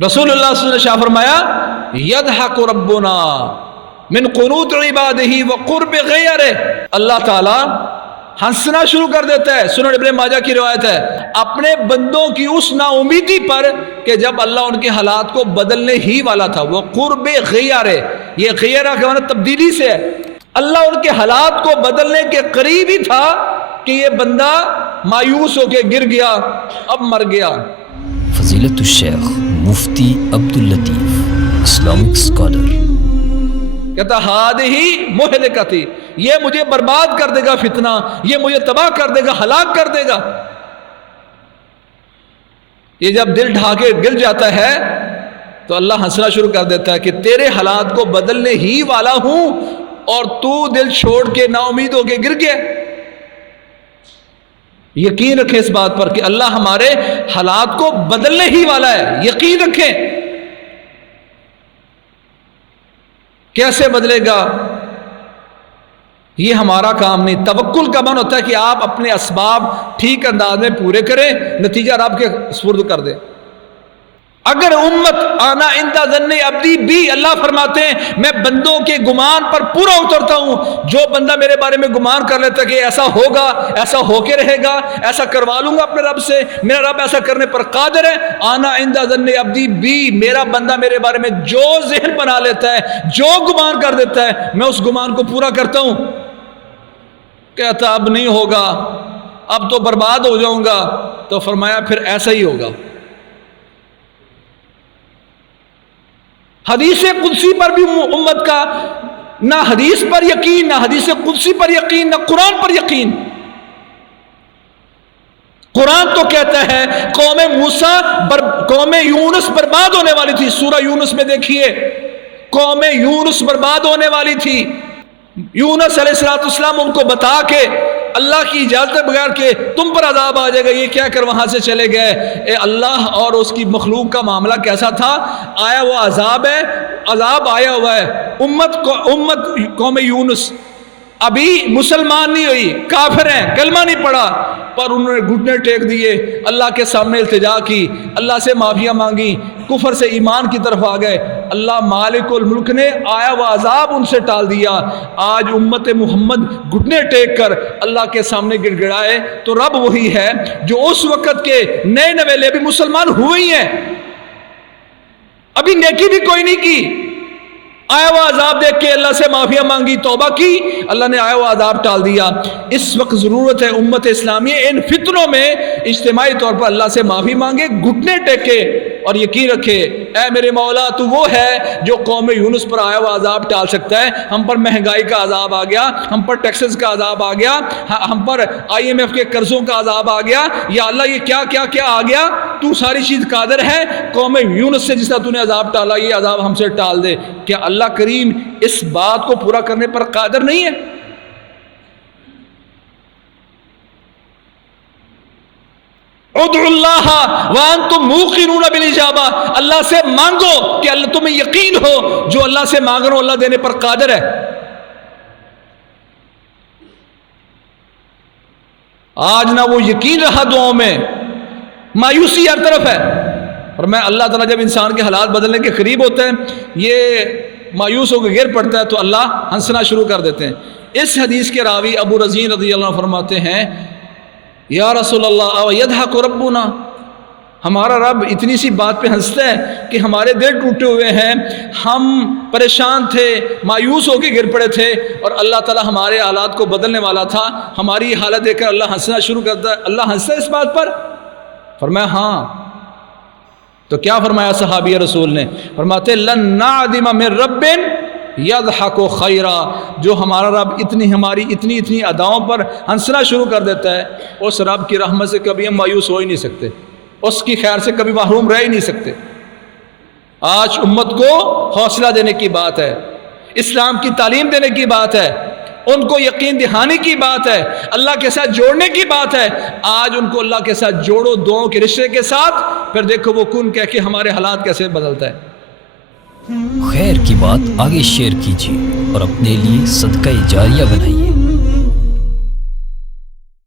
रसूलुल्लाह सल्लल्लाहु अलैहि वसल्लम ने शाह फरमाया यदहकु रब्बुना मिन कुनूत इबादिही व कुर्ब गैरिह, अल्लाह ताला हंसना शुरू कर देता है, सुनन इब्न माजा की रिवायत है, अपने बंदों की उस नाउमीदी पर कि जब अल्लाह उनके हालात को बदलने ही वाला था। वो कुर्ब गैरिह, ये गैरा का मतलब तब्दीली से है, अल्लाह उनके हालात को बदलने के करीब ही था कि ये बंदा मायूस होकर गिर गया, अब मर गया। फजीलतुल शेख मुफ्ती अब्दुल लतीफ, इस्लामिक स्कॉलर, कहता हादिही मुहलिकती, ये मुझे बर्बाद कर देगा फितना, ये मुझे तबाह कर देगा, हलाक कर देगा। ये जब दिल ढाके गिर जाता है तो अल्लाह हंसना शुरू कर देता है कि तेरे हालात को बदलने ही वाला हूं और तू दिल छोड़ के नाउमीद होके गिर गया। यकीन रखें इस बात पर कि अल्लाह हमारे हालात को बदलने ही वाला है, यकीन रखें। कैसे बदलेगा ये हमारा काम नहीं। तवक्कुल का मन होता है कि आप अपने असबाब ठीक अंदाज में पूरे करें, नतीजा रब के सुपुर्द कर दें। अगर उम्मत आना इंदा ज़न्ने अब्दी भी, अल्लाह फरमाते हैं मैं बंदों के गुमान पर पूरा उतरता हूं। जो बंदा मेरे बारे में गुमान कर लेता है कि ऐसा होगा, ऐसा होके रहेगा, ऐसा करवा लूंगा अपने रब से, मेरा रब ऐसा करने पर कादिर है, आना इंदा ज़न्ने अब्दी भी, मेरा बंदा मेरे बारे में जो ज़हन बना लेता है, जो गुमान कर देता है, मैं उस गुमान को पूरा करता हूं। कहता अब नहीं होगा, अब तो बर्बाद हो जाऊंगा, तो फरमाया फिर ऐसा ही होगा। हदीस कुदसी पर भी उम्मत का ना हदीस पर यकीन, ना हदीस कुदसी पर यकीन, ना कुरान पर यकीन। कुरान तो कहता है कौम यूनुस बर्बाद होने वाली थी। सूरह यूनुस में देखिए, कौम यूनुस बर्बाद होने वाली थी। यूनुस अलैहिस्सलाम उनको बता के अल्लाह की इजाजत बगैर के तुम पर अजाब आ जाएगा, ये क्या कर वहां से चले गए। अल्लाह और उसकी मखलूक का मामला कैसा था, आया हुआ अजाब है, अजाब आया हुआ है। उम्मत कौम यूनुस अभी मुसलमान नहीं हुई, काफिर हैं, कलमा नहीं पढ़ा, पर उन्होंने घुटने टेक दिए, अल्लाह के सामने इल्तिजा की, अल्लाह से माफिया मांगी, कुफर से ईमान की तरफ आ गए। अल्लाह मालिकुल मुल्क ने आया हुआ अजाब उनसे टाल दिया। आज उम्मत मोहम्मद घुटने टेक कर अल्लाह के सामने गिड़गिड़ाए तो रब वही है जो उस वक़्त के नए नवेले अभी मुसलमान हुए ही हैं, अभी नेकी भी कोई नहीं की, आया हुआ अजाब देख के अल्लाह से माफिया मांगी, तौबा की, अल्लाह ने आया हुआ अजाब टाल दिया। इस वक्त ज़रूरत है उम्मत इस्लामी इन फितनों में इज्तिमाई तौर पर अल्लाह से माफ़ी मांगे, घुटने टेके और यकीन रखे ऐ मेरे मौला तू वो है जो कौम यूनुस पर आया हुआ अजाब टाल सकता है। हम पर महंगाई का अजाब आ गया, हम पर टैक्सेस का अजाब आ गया, हम पर IMF के कर्जों का अजाब आ गया, या अल्लाह ये क्या क्या क्या आ गया, तू सारी चीज़ कादिर है। कौम यूनुस से जिसका तूने अजाब टाला, ये अजाब हमसे टाल दे। क्या अल्लाह करीम इस बात को पूरा करने पर कादिर नहीं है? उदुल्लाह व अंतुम मूक़िनून बिल इजाबा, अल्लाह से मांगो कि अल्लाह तुम्हें यकीन हो, जो अल्लाह से मांग रहे हो अल्लाह देने पर कादिर है। आज ना वो यकीन रहा दुआओं में, मायूसी हर तरफ है। और मैं अल्लाह ताला जब इंसान के हालात बदलने के करीब होते हैं, ये मायूस होकर गिर पड़ता है तो अल्लाह हंसना शुरू कर देते हैं। इस हदीस के रावी अबू रज़ीन रज़ियल्लाहु अन्हु फरमाते हैं या रसूलल्लाह यदहकु रब्बुना, हमारा रब इतनी सी बात पे हंसता है कि हमारे दिल टूटे हुए हैं, हम परेशान थे, मायूस होकर गिर पड़े थे और अल्लाह ताला हमारे हालात को बदलने वाला था। हमारी हालत देखकर अल्लाह हंसना शुरू करता है। अल्लाह हंसता है इस बात पर? फरमाया हाँ। तो क्या फरमाया सहाबी रसूल ने? फरमाते लन नादिमा मिन रब्बिन यदहकु खैरा, जो हमारा रब हमारी इतनी अदाओं पर हंसना शुरू कर देता है, उस रब की रहमत से कभी हम मायूस हो ही नहीं सकते, उसकी खैर से कभी महरूम रह ही नहीं सकते। आज उम्मत को हौसला देने की बात है, इस्लाम की तालीम देने की बात है, उनको यकीन दिहाने की बात है, अल्लाह के साथ जोड़ने की बात है। आज उनको अल्लाह के साथ जोड़ो, दुआओं के रिश्ते के साथ, फिर देखो वो कुन कह के हमारे हालात कैसे बदलता है। खैर की बात आगे शेयर कीजिए और अपने लिए सदका जारिया बनाइए।